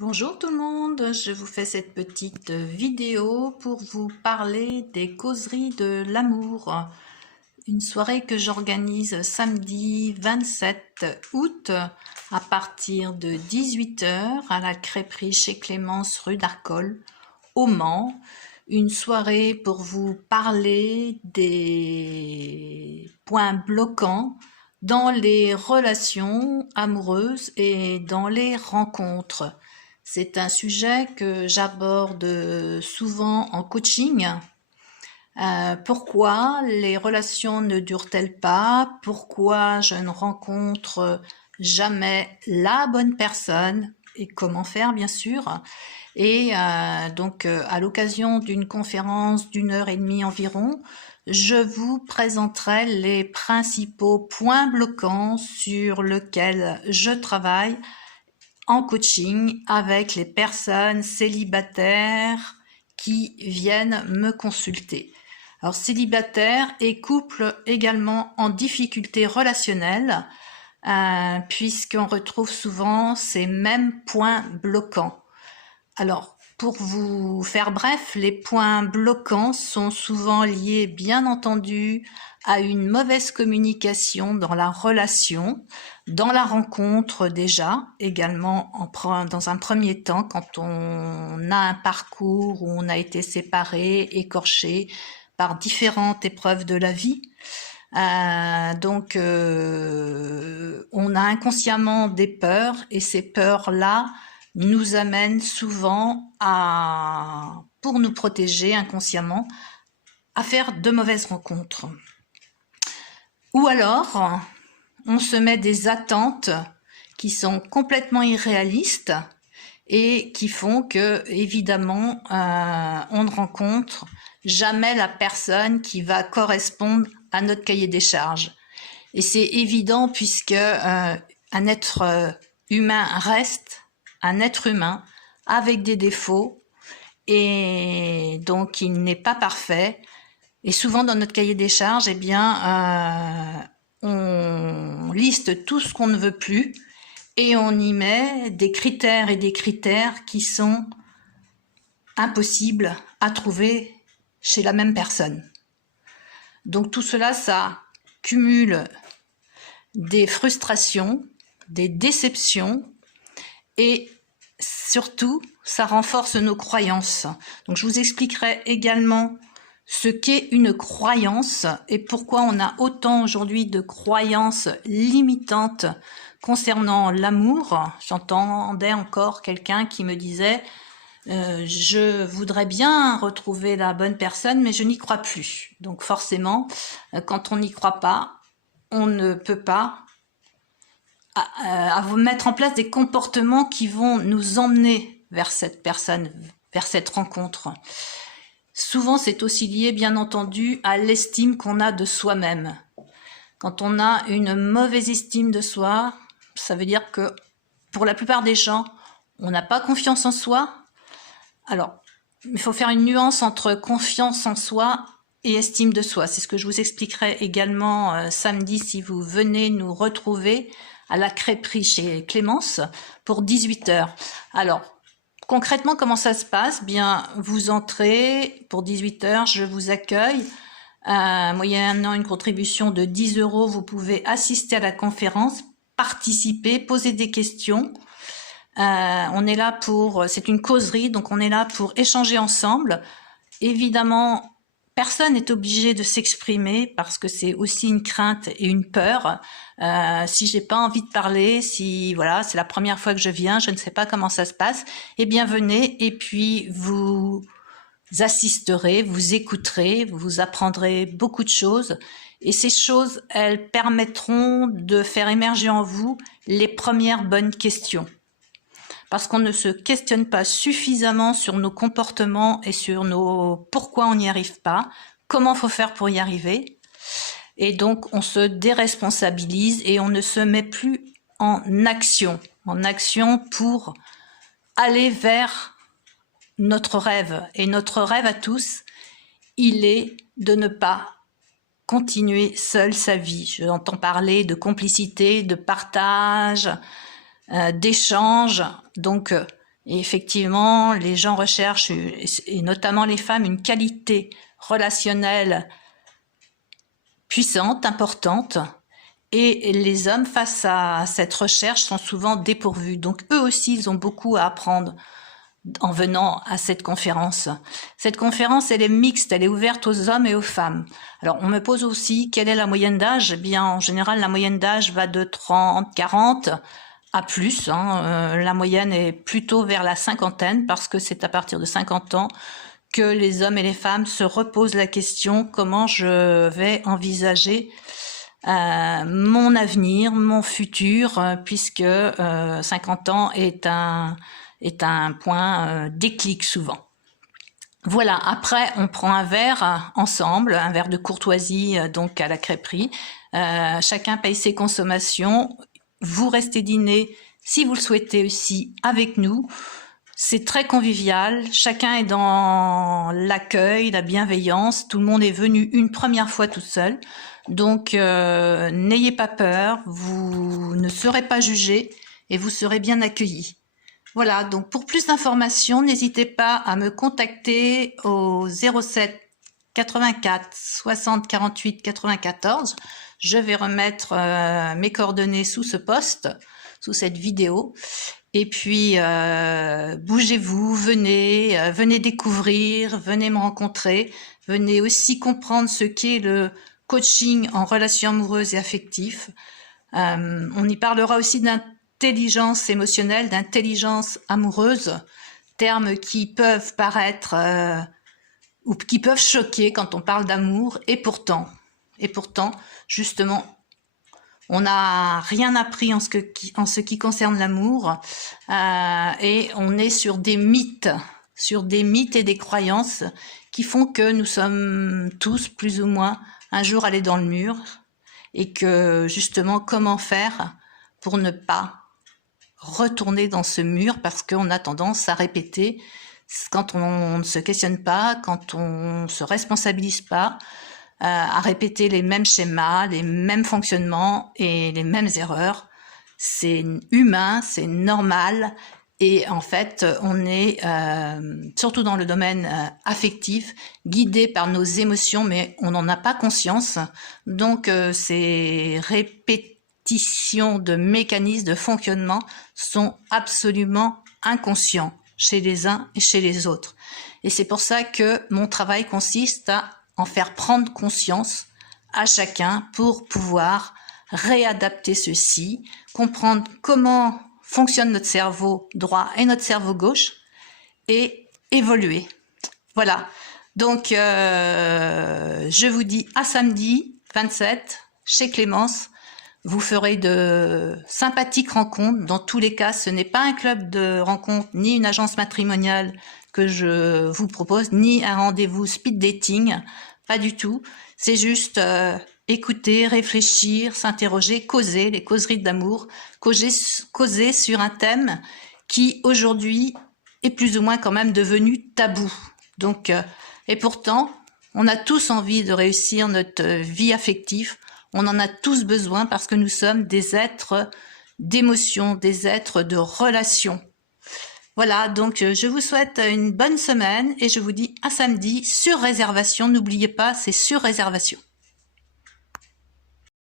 Bonjour tout le monde, je vous fais cette petite vidéo pour vous parler des causeries de l'amour. Une soirée que j'organise samedi 27 août à partir de 18 h à la crêperie chez Clémence rue d'Arcole, au Mans. Une soirée pour vous parler des points bloquants dans les relations amoureuses et dans les rencontres. C'est un sujet que j'aborde souvent en coaching. Pourquoi les relations ne durent-elles pas? Pourquoi je ne rencontre jamais la bonne personne? Et comment faire, bien sûr. Et donc, à l'occasion d'une conférence d'1 h 30 environ, je vous présenterai les principaux points bloquants sur lesquels je travaille en coaching avec les personnes célibataires qui viennent me consulter. Alors célibataires et couples également en difficulté relationnelle, puisqu'on retrouve souvent ces mêmes points bloquants. Alors, pour vous faire bref, les points bloquants sont souvent liés, bien entendu, à une mauvaise communication dans la relation, dans la rencontre déjà, également dans un premier temps, quand on a un parcours où on a été séparé, écorché par différentes épreuves de la vie. Donc, on a inconsciemment des peurs et ces peurs-là nous amènent souvent pour nous protéger inconsciemment, à faire de mauvaises rencontres. Ou alors, on se met des attentes qui sont complètement irréalistes et qui font que, évidemment, on ne rencontre jamais la personne qui va correspondre à notre cahier des charges. Et c'est évident puisque un être humain reste un être humain avec des défauts et donc il n'est pas parfait. Et souvent dans notre cahier des charges, eh bien, on liste tout ce qu'on ne veut plus et on y met des critères et des critères qui sont impossibles à trouver chez la même personne. Donc tout cela, ça cumule des frustrations, des déceptions et surtout, ça renforce nos croyances. Donc je vous expliquerai également ce qu'est une croyance et pourquoi on a autant aujourd'hui de croyances limitantes concernant l'amour. J'entendais encore quelqu'un qui me disait je voudrais bien retrouver la bonne personne, mais je n'y crois plus. Donc forcément, quand on n'y croit pas, on ne peut pas mettre en place des comportements qui vont nous emmener vers cette personne, vers cette rencontre. Souvent, c'est aussi lié, bien entendu, à l'estime qu'on a de soi-même. Quand on a une mauvaise estime de soi, ça veut dire que pour la plupart des gens, on n'a pas confiance en soi. Alors, il faut faire une nuance entre confiance en soi et estime de soi. C'est ce que je vous expliquerai également samedi si vous venez nous retrouver à la crêperie chez Clémence pour 18 h. Alors, concrètement, comment ça se passe? Bien, vous entrez pour 18 h, je vous accueille. Moyennant une contribution de 10 €, vous pouvez assister à la conférence, participer, poser des questions. On est là c'est une causerie, donc on est là pour échanger ensemble. Évidemment, personne n'est obligé de s'exprimer parce que c'est aussi une crainte et une peur. Si j'ai pas envie de parler, si voilà, c'est la première fois que je viens, je ne sais pas comment ça se passe, eh bien venez et puis vous assisterez, vous écouterez, vous apprendrez beaucoup de choses. Et ces choses, elles permettront de faire émerger en vous les premières bonnes questions. Parce qu'on ne se questionne pas suffisamment sur nos comportements et sur pourquoi on n'y arrive pas, comment faut faire pour y arriver. Et donc, on se déresponsabilise et on ne se met plus en action pour aller vers notre rêve. Et notre rêve à tous, il est de ne pas continuer seul sa vie. J'entends parler de complicité, de partage, d'échange. Donc, Et effectivement, les gens recherchent, et notamment les femmes, une qualité relationnelle puissante, importante. Et les hommes, face à cette recherche, sont souvent dépourvus. Donc eux aussi, ils ont beaucoup à apprendre en venant à cette conférence. Cette conférence, elle est mixte, elle est ouverte aux hommes et aux femmes. Alors, on me pose aussi quelle est la moyenne d'âge. Eh bien, en général, la moyenne d'âge va de 30, 40 à plus. La moyenne est plutôt vers la cinquantaine, parce que c'est à partir de 50 ans que les hommes et les femmes se reposent la question comment je vais envisager mon avenir, mon futur, puisque 50 ans est un point déclic souvent. Voilà, après on prend un verre ensemble, un verre de courtoisie donc à la crêperie. Chacun paye ses consommations. Vous restez dîner si vous le souhaitez aussi avec nous. C'est très convivial, chacun est dans l'accueil, la bienveillance, tout le monde est venu une première fois tout seul. Donc n'ayez pas peur, vous ne serez pas jugés et vous serez bien accueillis. Voilà, donc pour plus d'informations, n'hésitez pas à me contacter au 07 84 60 48 94. Je vais remettre mes coordonnées sous ce post, sous cette vidéo. Et puis, bougez-vous, venez découvrir, venez me rencontrer, venez aussi comprendre ce qu'est le coaching en relations amoureuses et affectives. On y parlera aussi d'intelligence émotionnelle, d'intelligence amoureuse, termes qui peuvent paraître ou qui peuvent choquer quand on parle d'amour, et pourtant, justement, on n'a rien appris en ce qui concerne l'amour et on est sur des mythes et des croyances qui font que nous sommes tous plus ou moins un jour allés dans le mur, et que justement comment faire pour ne pas retourner dans ce mur, parce qu'on a tendance à répéter quand on ne se questionne pas, quand on ne se responsabilise pas, à répéter les mêmes schémas, les mêmes fonctionnements et les mêmes erreurs. C'est humain, c'est normal, et en fait, on est, surtout dans le domaine affectif, guidé par nos émotions, mais on n'en a pas conscience. Donc, ces répétitions de mécanismes de fonctionnement sont absolument inconscients chez les uns et chez les autres. Et c'est pour ça que mon travail consiste à en faire prendre conscience à chacun pour pouvoir réadapter ceci, comprendre comment fonctionne notre cerveau droit et notre cerveau gauche et évoluer. Voilà, donc je vous dis à samedi 27 chez Clémence. Vous ferez de sympathiques rencontres. Dans tous les cas, ce n'est pas un club de rencontres ni une agence matrimoniale que je vous propose, ni un rendez-vous speed dating. Pas du tout, c'est juste écouter, réfléchir, s'interroger, causer, les causeries d'amour, causer sur un thème qui aujourd'hui est plus ou moins quand même devenu tabou. Donc, et pourtant, on a tous envie de réussir notre vie affective, on en a tous besoin parce que nous sommes des êtres d'émotion, des êtres de relation. Voilà, donc je vous souhaite une bonne semaine et je vous dis à samedi sur réservation. N'oubliez pas, c'est sur réservation.